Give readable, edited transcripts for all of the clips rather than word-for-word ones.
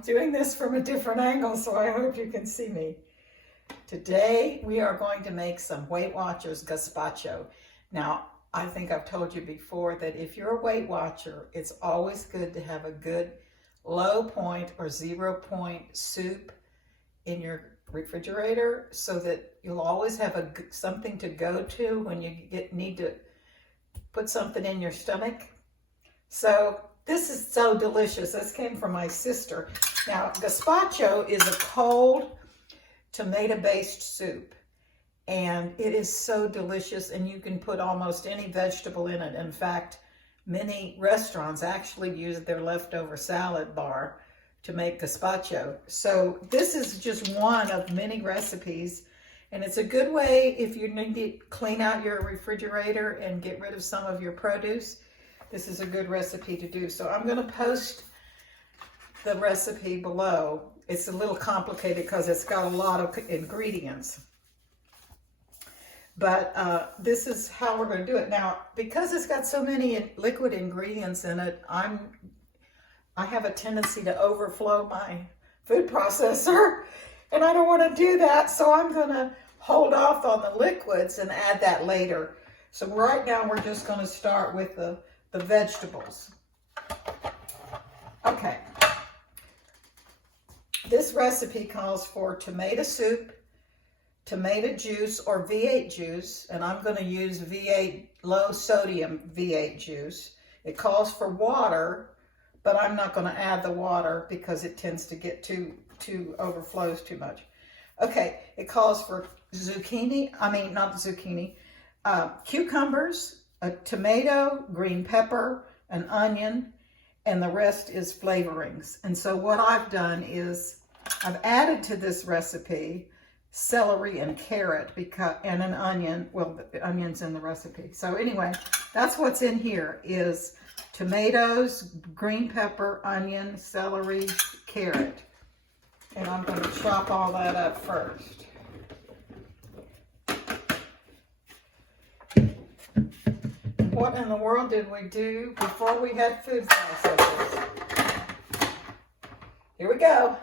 I'm doing this from a different angle, so I hope you can see me. Today, we are going to make some Weight Watchers gazpacho. Now, I think I've told you before that if you're a Weight Watcher, it's always good to have a good low point or 0 point soup in your refrigerator so that you'll always have something to go to when you need to put something in your stomach. So this is so delicious. This came from my sister. Now, gazpacho is a cold tomato-based soup, and it is so delicious, and you can put almost any vegetable in it. In fact, many restaurants actually use their leftover salad bar to make gazpacho. So this is just one of many recipes, and it's a good way if you need to clean out your refrigerator and get rid of some of your produce. This is a good recipe to do. So I'm going to post the recipe below. It's a little complicated because it's got a lot of ingredients. But this is how we're going to do it. Now, because it's got so many liquid ingredients in it, I have a tendency to overflow my food processor, and I don't want to do that. So I'm going to hold off on the liquids and add that later. So right now we're just going to start with the vegetables. Okay. This recipe calls for tomato soup, tomato juice or V8 juice, and I'm going to use V8 low sodium V8 juice. It calls for water, but I'm not going to add the water because it tends to get too overflows too much. Okay, it calls for cucumbers, a tomato, green pepper, an onion, and the rest is flavorings. And so what I've done is I've added to this recipe celery and carrot and an onion. Well, the onion's in the recipe. So anyway, that's what's in here is tomatoes, green pepper, onion, celery, carrot. And I'm going to chop all that up first. What in the world did we do before we had food processors? Here we go.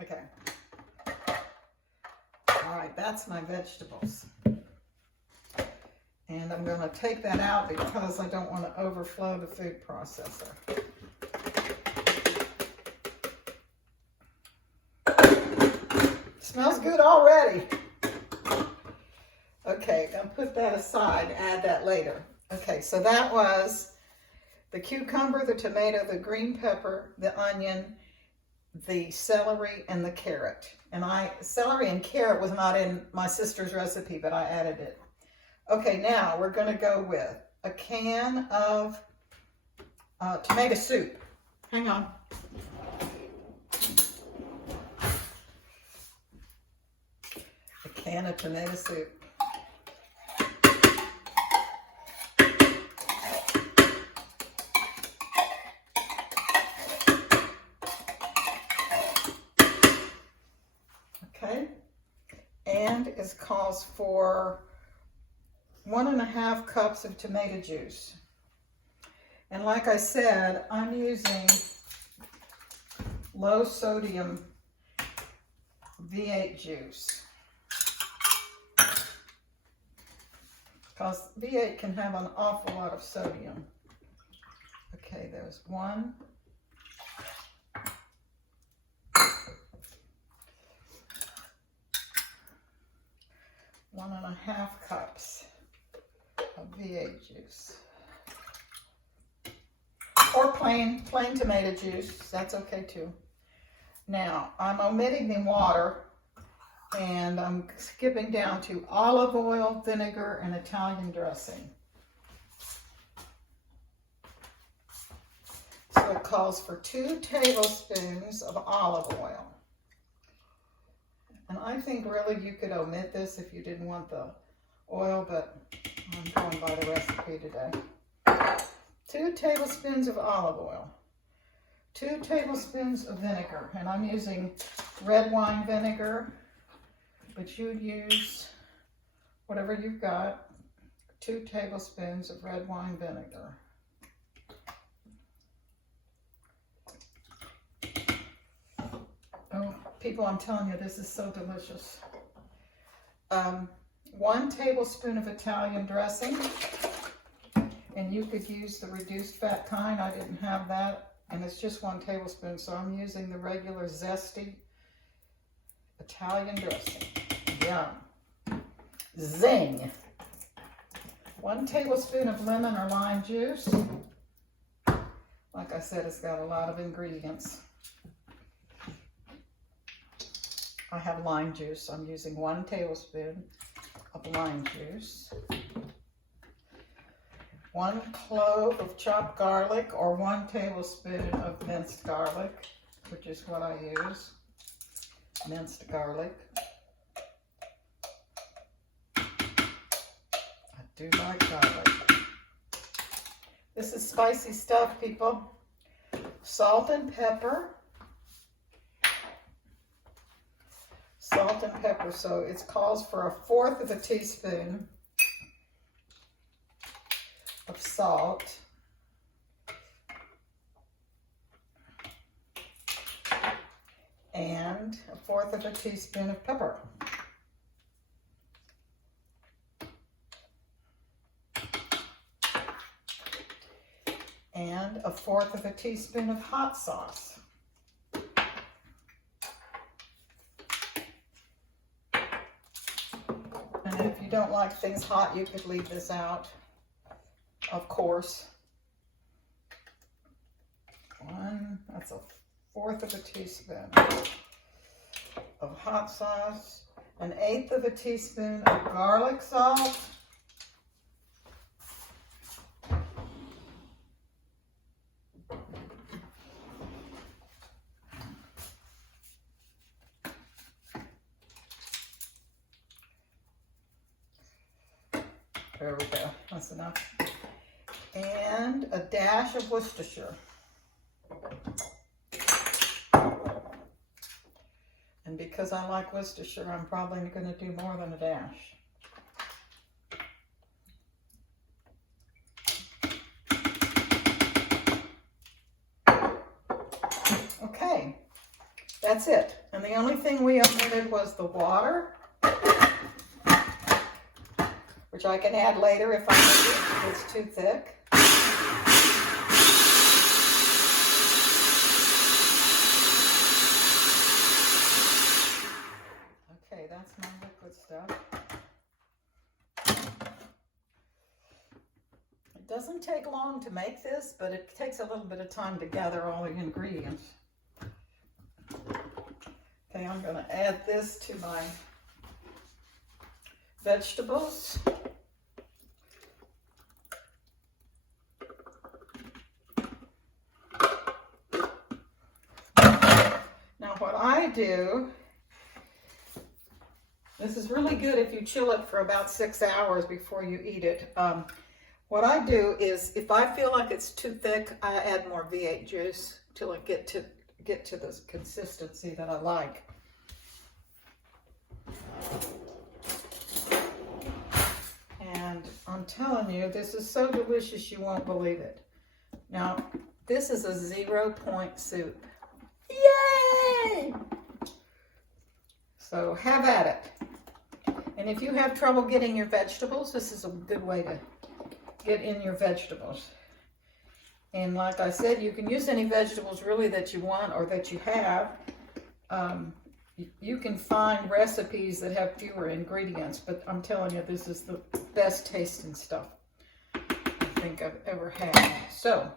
Okay. All right, that's my vegetables. And I'm going to take that out because I don't want to overflow the food processor. Smells good already. Okay, I'm going to put that aside and add that later. Okay, so that was the cucumber, the tomato, the green pepper, the onion, the celery, and the carrot. And celery and carrot was not in my sister's recipe, but I added it. Okay, now we're going to go with a can of tomato soup. Hang on. A can of tomato soup. Okay, and it calls for 1.5 cups of tomato juice. And like I said, I'm using low sodium V8 juice because V8 can have an awful lot of sodium. Okay, there's 1. 1.5 cups of V8 juice. Or plain tomato juice, that's okay too. Now, I'm omitting the water and I'm skipping down to olive oil, vinegar, and Italian dressing. So it calls for 2 tablespoons of olive oil. And I think really you could omit this if you didn't want the oil, but I'm going by the recipe today. 2 tablespoons of olive oil, 2 tablespoons of vinegar, and I'm using red wine vinegar, but you'd use whatever you've got. 2 tablespoons of red wine vinegar. Oh, people, I'm telling you, this is so delicious. 1 tablespoon of Italian dressing, and you could use the reduced fat kind. I didn't have that, and it's just 1 tablespoon, so I'm using the regular zesty Italian dressing. Yum. Zing. 1 tablespoon of lemon or lime juice. Like I said, it's got a lot of ingredients. I have lime juice. I'm using 1 tablespoon of lime juice. 1 clove of chopped garlic, or 1 tablespoon of minced garlic, which is what I use. Minced garlic. I do like garlic. This is spicy stuff, people. Salt and pepper. Salt and pepper, so it calls for 1/4 teaspoon of salt. And 1/4 teaspoon of pepper. And 1/4 teaspoon of hot sauce. And if you don't like things hot, you could leave this out, of course. That's 1/4 teaspoon of hot sauce, 1/8 teaspoon of garlic salt, there we go, that's enough, and a dash of Worcestershire. And because I like Worcestershire, I'm probably going to do more than a dash. Okay, that's it. And the only thing we omitted was the water, which I can add later if I need it, if it's too thick. Okay, that's my liquid stuff. It doesn't take long to make this, but it takes a little bit of time to gather all the ingredients. Okay, I'm going to add this to my vegetables. Now what I do, this is really good if you chill it for about 6 hours before you eat it. What I do is, if I feel like it's too thick, I add more V8 juice till it get to this consistency that I like. And I'm telling you, this is so delicious you won't believe it. Now, this is a 0-point soup. Yay! So have at it. And if you have trouble getting your vegetables, this is a good way to get in your vegetables. And like I said, you can use any vegetables really that you want or that you have. You can find recipes that have fewer ingredients, but I'm telling you, this is the best tasting stuff I think I've ever had. So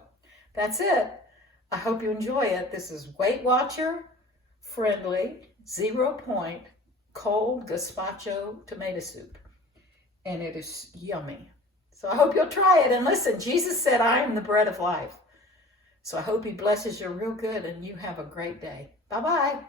that's it. I hope you enjoy it. This is Weight Watcher friendly, 0-point, cold gazpacho tomato soup. And it is yummy. So I hope you'll try it. And listen, Jesus said, I am the bread of life. So I hope he blesses you real good and you have a great day. Bye-bye.